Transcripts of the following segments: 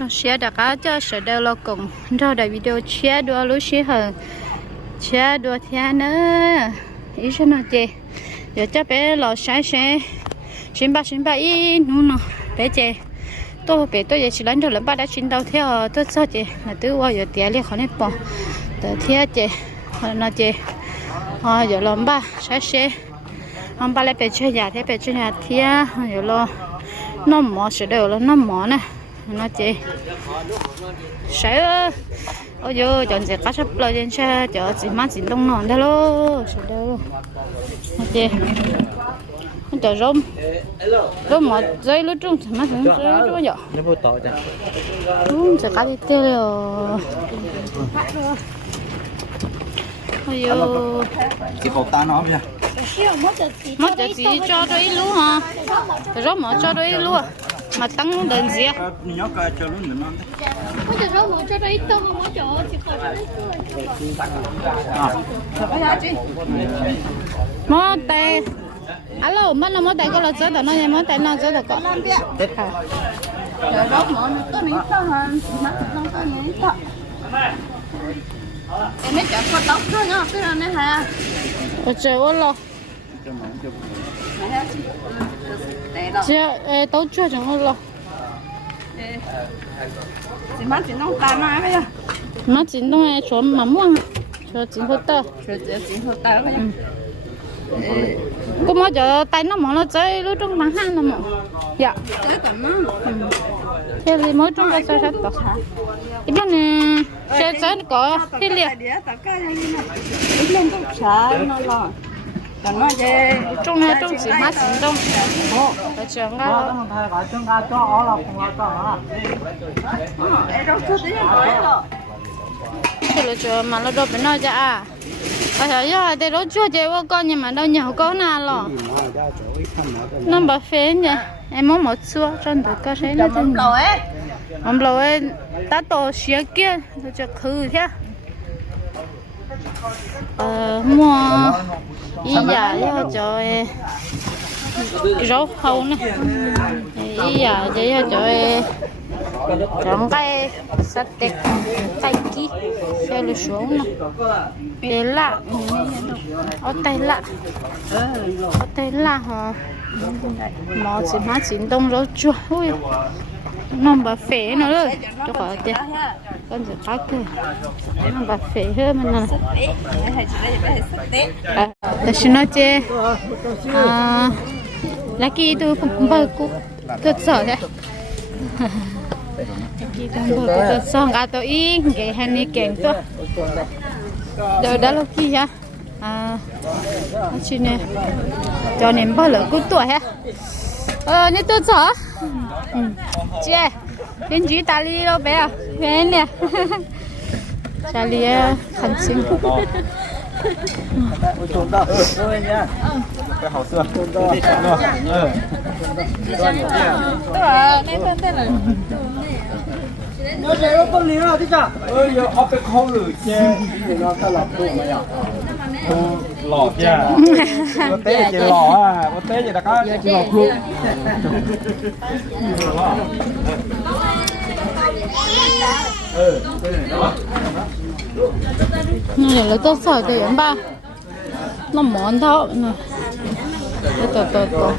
Ờ, share đã cá cho sợ đâu lo cùng cho đại video share đua lúc share hờ. Share đua thia nữa. Ý cho nó chê. Giờ cho bé lo sai xe xin ba xin ba, ý nu nó bé chê. Tôi bé tôi giờ chỉ lấy được lần ba đã xin đầu theo tôi sao chê? Là tôi qua giờ tiền liền khỏi nên bỏ. Từ thia chê. Họ nó chê. À giờ lần ba sai xe ông ba lại bé chơi nhà thế bé chơi nhà thia. Giờ lo nó mỏ sẽ đều là nó mỏ này nó chị sẽ ôi giờ chọn sẽ cá sắp lời trên xe chợ chỉ mang chỉ đông nòn đó lô sẽ đều nó chị nó chợ rôm rôm mà dây lúa trung thì mang xuống dây lúa nhỏ nó vô tội chẳng đúng sẽ cá đi tiêu rồi. Ôi giờ cái bột ta nó bây mất giờ chỉ cho đôi lúa hả? Rôm mà cho đôi lúa mà tăng đơn gì nhớ coi cho nó nữa Có cho rau cho nó ít tôm mà mỗi chỗ chỉ mó tay alo mất là mó tay có chết đó nó nhà mó tay nó chết được có tết Rồi rau mà nó có ít thôi hả? Nó có thôi. Em mấy chỗ có tóc thôi nhá, cái này hả? ở chơi quá lo Chơi ê tao chơi chẳng có lo Chỉ mang chỉ nông ta nó bây giờ. mà chỉ đông ai chỗ mà mua chỗ chỉ hỗ trợ Rồi chỉ hỗ trợ bây giờ. có mà giờ tay nó mỏ nó chơi lúc trong bằng hàng nó mỏ dạ Tới tầm nó. thế thì mỗi trong cái chơi hết tao cái bên này chơi chơi có thế liệt nó nó về trong này trong chỉ má chỉ trong ồ ở trường cái thằng thầy gọi chúng ta cho ó là không là cho hả? Ê, rau chút tí rồi rồi. là mà nó đâu bên nào chứ à bây giờ giờ thì nó chưa chơi qua con nhưng mà đâu nhiều con nào lo. Nó bảo phê nhỉ em muốn một xua trong được có thấy nó tên Rồi ông lâu ấy ta tổ xía kia tôi cho khử thế. Ờ mua ý giả cho cho rau hầu nè ý giả để cho cho chọn cái sắt tết tay kí theo lối xuống nè. Để lạ ở tay lạ. Ở tay lạ hả? Mò chỉ má chỉ đông rau chua ui nó bà phê nó rồi cho khỏi chứ con sẽ phát thôi. Nó bà phê hơn mình là ta xin nó chê à là khi tôi cũng bơ cũng thật sợ thế khi tôi bơ cũng thật sợ cả tôi ý cái hàng này kẹn tôi. Rồi đã lúc kia hả? À xin nè cho nên bơ lỡ cũng tuổi ha, à, nên tôi sợ 姐，编剧打理了呗，远了，家里很辛苦。我懂的，各位姐，这好吃，懂的，嗯，对吧？那个对了。我这要不灵了，队长。哎呀，好被考虑，姐，你那干了不嘛呀？嗯。 หล่อจ้าโปเต้จะหล่ออะโปเต้จะตะก้าหล่อครูกเออเนี่ยเราต้องสอนจะยังบ้าน้ำหมอนเท่าน่ะ nè to to to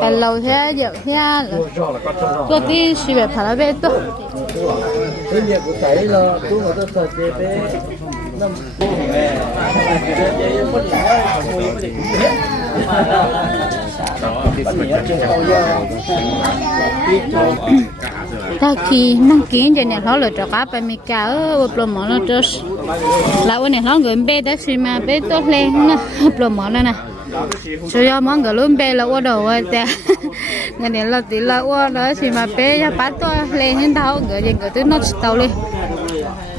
cái lâu thế giờ thế tôi đi về phải là về tôi cái việc của cái là tôi mà tôi sợ chế bé năm cô mẹ chế bất lẽ không mua cái gì cũng biết bạn nhớ trên câu giờ ta khi mang kiến cho nhà nó là cho cá bên mi cá ở bên mỏ nó cho là bên này nó người bé đã suy mà bé tốt lên nè bên mỏ nó nè chú yêu mong cái luôn bé là ô đầu ấy ta ngày này là tí là ô đó thì mà bé ya bắt tôi lên hiện tàu cái gì cái thứ nó tàu đi.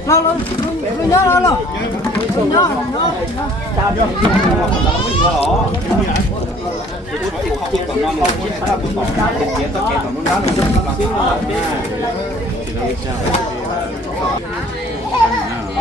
mau luôn luôn nhớ luôn luôn nhớ nhớ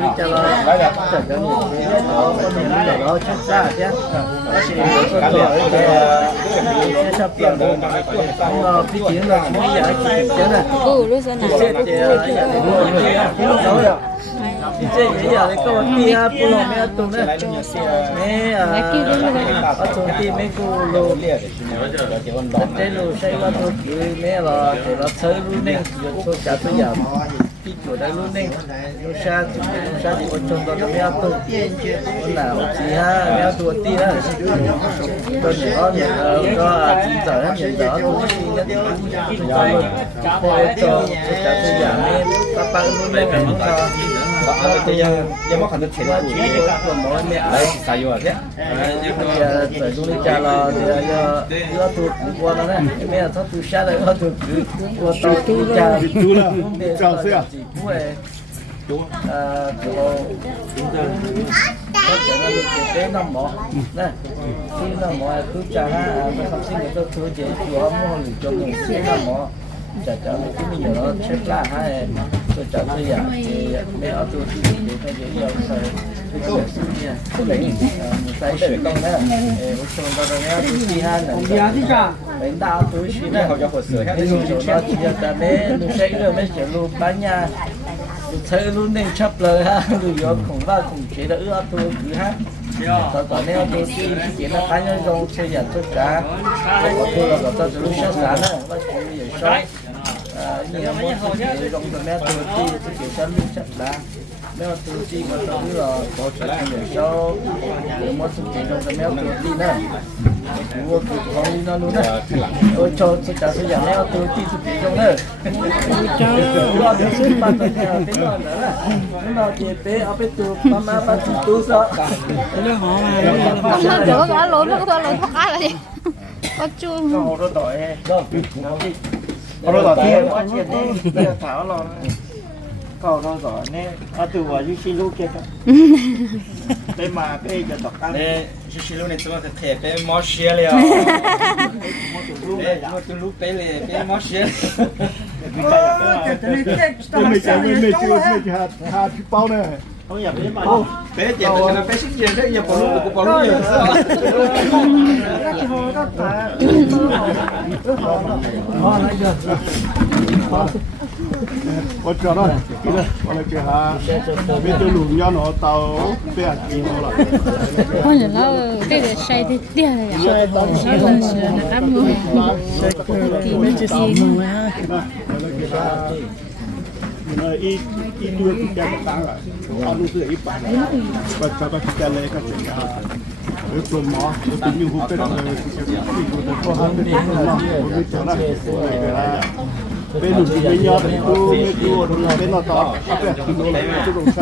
na Chết chết rồi Àไข่ที่ไข่ตัดตัดตัดตัดนี่นะ Nó đi 来点 Cái lẻ cái sắp tiền đâu mà cái tuổi sao ừ lúc giờ này cái chỗ đây luôn nên nó Xa nó xa thì con chồng đó mẹ tôi con nào chỉ ha mẹ tôi ti ha tôi có nhận có chỉ tờ hết nhận đó tôi chỉ nhất cho luôn để cho cả tôi giảm nên các bạn luôn nên phải cho Đó, bây giờ giờ mất năng tiền của chỉ Đấy, vô rồi thế? Bây giờ tới du lịch cha là thì giờ giờ tôi qua đó này mẹ thắt tôi xa lại thắt tôi qua tàu tôi cha chú là chào xe à? chú chú à là được cái năm mỏ. Nè khi năm mỏ cứ trả ha mà học sinh người ta thừa chế chúa mua lì cho người năm mỏ trả trả được cái mình nó xếp là hai tôi trả tôi giả thì mẹ ở tôi thì để cái gì giờ phải cái sự sinh nha cái lấy một cái để con đó một số đó đó nhá. Tôi đi ha là bánh đào tôi xin Cái hậu cho hồ sửa hết cái chỗ đó chỉ là ta bé nó sẽ rồi mới sẽ luôn bán nhà. Thấy luôn nên chấp lời ha. Rồi giờ cũng va cũng chế là ưa tôi cứ ha tao tao nếu tôi chỉ chỉ là cá nhân trong xây dựng tất cả tôi là có tôi lúc sáng sáng nữa. Và chỉ là soi nhiều món thì trong tao nếu tôi chỉ tôi chỉ sáng lúc sáng là nếu tôi chỉ mà tôi là có chuyện gì sau nhiều món sự kiện trong tao nếu tôi đi nữa mua cái đi nó luôn đấy tôi cho tất cả số dựng nếu tôi đi sự kiện trong nữa cho được sự ban đầu thế nào nữa thế nào thì bé ở bên tụ mama bắt tụ tụ sao con nó rửa cả lộn nó có lộn thoát ai là gì có chu Không có tội đâu เราสอนาต่เทียบว่าเทียบนี่จะถามว่าเราก็เราสอนเนี่ยอาตัวยุชิลูกเกะไปมาไปจะตกตั้งเนี่ยยุชิลูกเนี่ยตัวเทไปมอเชียเลยอะมอตุลูกเลยมอตุลูกไปเลยไปมอเชียเลยเจ็ดเจ็ดเจ็ดไม่ใช่ไม่ใช่ไม่ใช่หาหาพี่เป้าเนี่ย Bé chị là bé sức gì thế giờ bỏ luôn được bỏ luôn rồi. Cái hồ đó phải. Hồ này được. Có chờ đó. Cái đó là cái ha. Biết tôi lùn nhau nó tao bé chị nó là. Con là nó cái để xây thì đi là vậy. Xây tao xây là tám mươi. Xây thì nó chỉ sáu mươi ha. Nó ít ít đưa cũng cho một tháng rồi gì là có rồi là cú hay là chắc có gì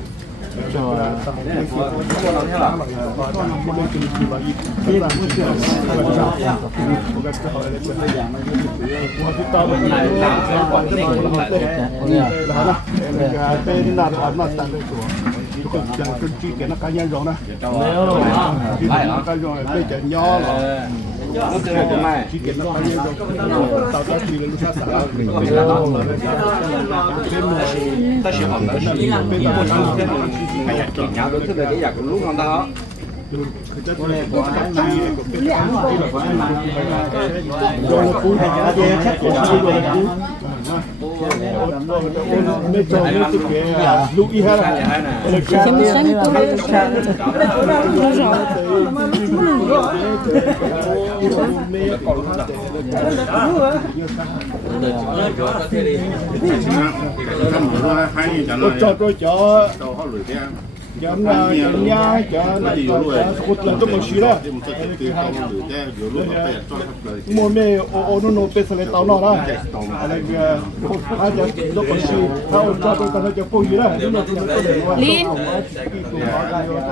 cú nên cho nên cái cái lúc ý hay là Chấm sáng tôi nó rồi tôi cho tôi cho cho một xí đó mua mẹ ô ô nó nó bê sợi tàu nó đó anh cái à cho nó một xí tao cho tôi cái nó cho cô gì đó Liên.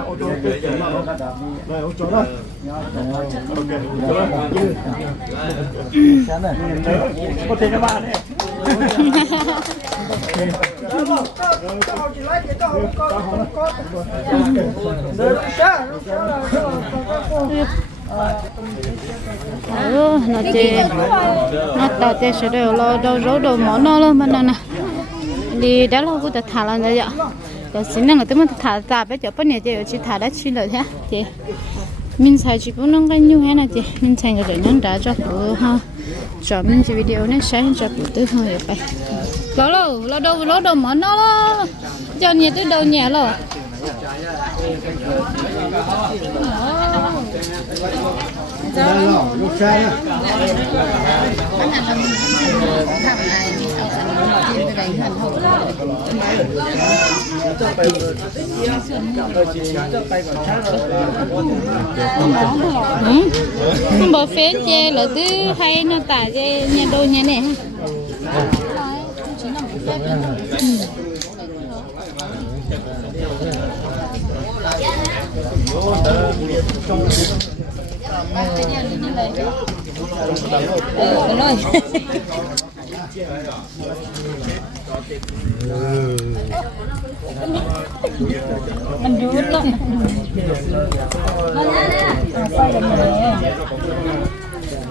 ô tô bê sợi nó rồi ô cho đó ok có thể các bạn đấy ừ nó chỉ nó tao chê sẽ đều lo đâu rốt đồ mỏ nó luôn mà nó nè đi đã lâu cũng đã thả lên rồi giờ rồi xin năng là tôi muốn thả ra bây giờ bên này chỉ chỉ thả đã chi rồi thế chị mình xài chỉ cũng nông cái như thế này chị mình xài cái để nông đã cho của ha cho mình chỉ video này sáng cho của tư hơi vậy lỡ lỡ lỡ đâu lỡ đâu mà nó lo cho nhiệt tới đâu nhẹ lỡ ừ không bỏ phế chê là thứ hay nó tả chê nhà đôi nhà này mình vui lắm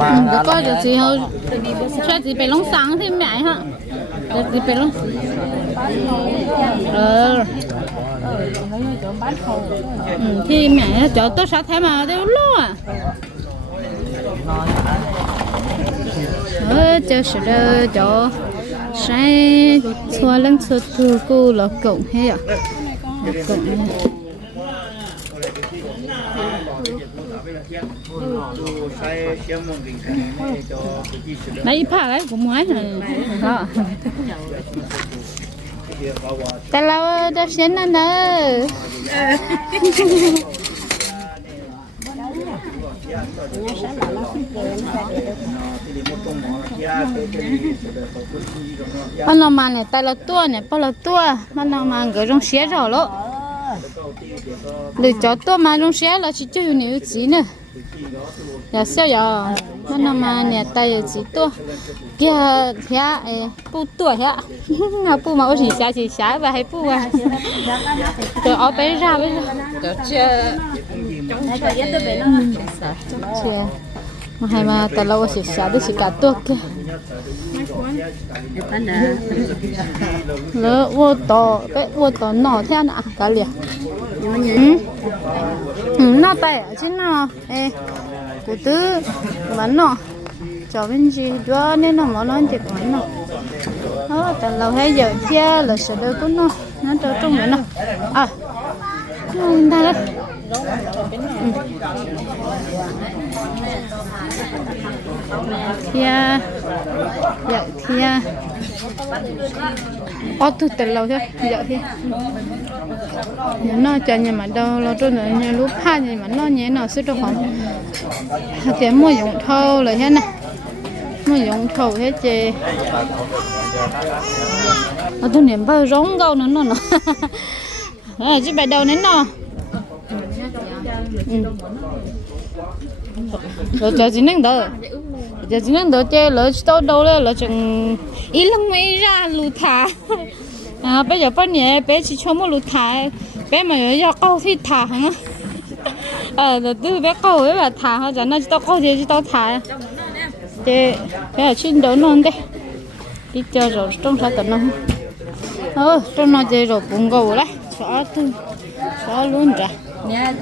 nè Ừ, được coi được gì hơn cho gì phải lông sáng thì mẹ hả? Được gì phải lông ờ. Ừ, thì mẹ cho tôi sao thế mà đều lo à. Ờ chờ sự đó cho sai xóa lưng xóa tu cô là cộng hay à là cộng đấy phá đấy cũng mới đó ta lâu đã xin anh nữa bạn nào mà này ta là tua này bao là tua bạn nào mà cái trong xe rồi lộ lựa chọn tua mà trong xe là chỉ cho nhiều gì nữa giờ sao giờ bạn nào mà này ta là chỉ tua. Kia thế bu tua thế nào bu mà chỉ xa chỉ xa và hay bu à. Rồi ở bên ra ra. Rồi chưa? Chưa? Mà hay mà ta lâu chỉ xa được chỉ cả tua kia lỡ vô tổ cái vô tổ nọ thế nào cả liền ừ. Ừ nó tay ở trên nó. Ê cụ tư mà nó cho bên gì đó nên nó mà nó thì còn nó đó tại lâu hay giờ kia là sự đời của nó nó cho trong nữa nó à. Nó ta đấy thia. Dạ thia. Ô tu từ lâu thế? Dạ thia. Nhà nó cho nhà mà đâu lo tôi nữa, nhà lúc pha nhà mà nó nhẹ nó sẽ cho không thì mua dụng thâu là thế này mua dụng thâu hết chứ ở tôi niệm bao rống câu nữa, nó nó à chứ bài đầu đến nó. Ừ. rồi chờ gì nâng đỡ giờ chỉ nâng đỡ chơi lỡ đâu đâu đó lỡ chừng ý lắm mấy ra lù thả. À bây giờ bao nhiêu bé chỉ cho mua lù thả bé mà do câu thì thả hả? Ờ rồi từ bé câu ấy là thả hả? Chẳng nó chỉ tao câu gì chỉ tao thả? Chị bé ở trên đó non đây đi chơi rồi trong sao tận nó ờ trong nó chơi rồi bún gầu đấy. Xóa tu xóa luôn ra. Nhà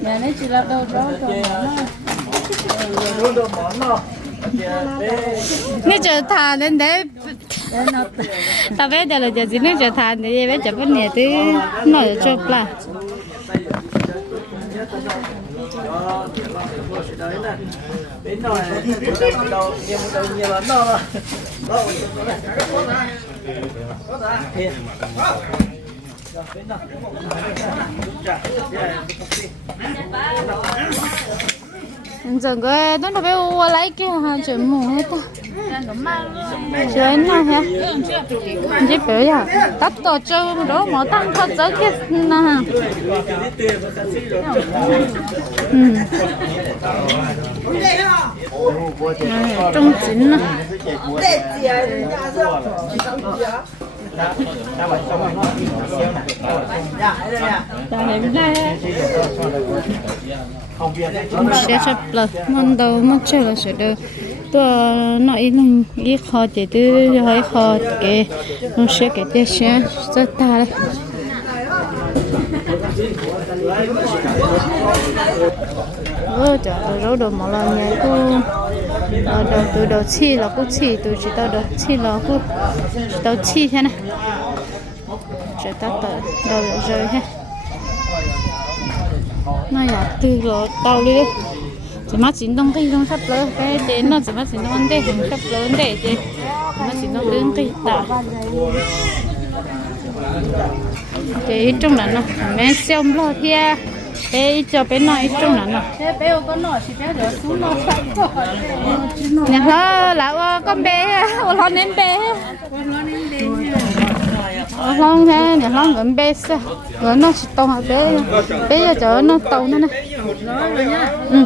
nhà nó chỉ là đâu đó rồi món nào nếu chờ thà lên đấy để tao bé giờ là giờ chỉ nếu chờ thả thì bé chụp vấn đề thứ nó chụp là đến rồi đầu nhiều đầu nhiều lắm giờ cái đó là bé ô à, lấy cái hà chuyện mù hết ta chơi nào hả? Chỉ biểu à tắt tổ chơi đó mà tăng thật giới cái nè ừ. Này, trong nè sẽ chấp là món đầu mất chơi là sẽ được. Tôi ờ, nói là ý khó thì tôi hỏi khó, cái, nó sẽ cái thế sẽ rất ta đấy. Ơ chả tôi rau đồ mà là nhà cô ờ đầu từ đầu chi là cũng chi tôi chỉ tao đầu chi là cũng đầu chi thế này. Chỉ tao tao đầu rồi ha nó là từ là tao đi chỉ mắt chính đông cái đông sắp lớn, cái đến nó chỉ mắt chính đông ăn đây sắp lớn để chứ mắt chính đông lớn cái tạ cái trong là nó mẹ xem lo kia bé cho bé nói trong là nó thế bé có nọ chỉ bé được xuống nó phải nhà nó là con bé ô lo nên bé. Ô lo thế nhà nó gần bé sao rồi nó chỉ hơn bé? Bé giờ chở nó to nữa nè. Ừ.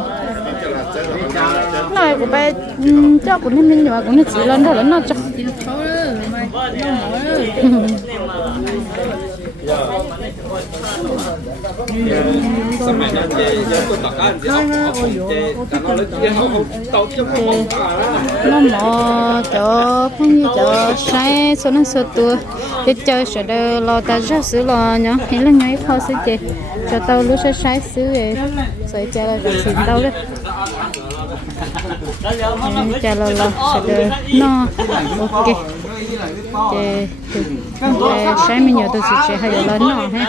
Nói của bé ừ, cho của nên nhưng mà cũng chỉ lên thôi nó cho. Rồi nó không nó mò cho không như cho sai số nó số tua. Để cho sợ được lo ta ra sử lo nhá hay là ngay khó xử chị cho tao lúc sẽ sai xử về. Rồi cho là rồi xin tao đấy chơi lo lo sẽ được no. Ok. Chơi chơi sai mình nhiều tôi sẽ chơi hay là lo no ha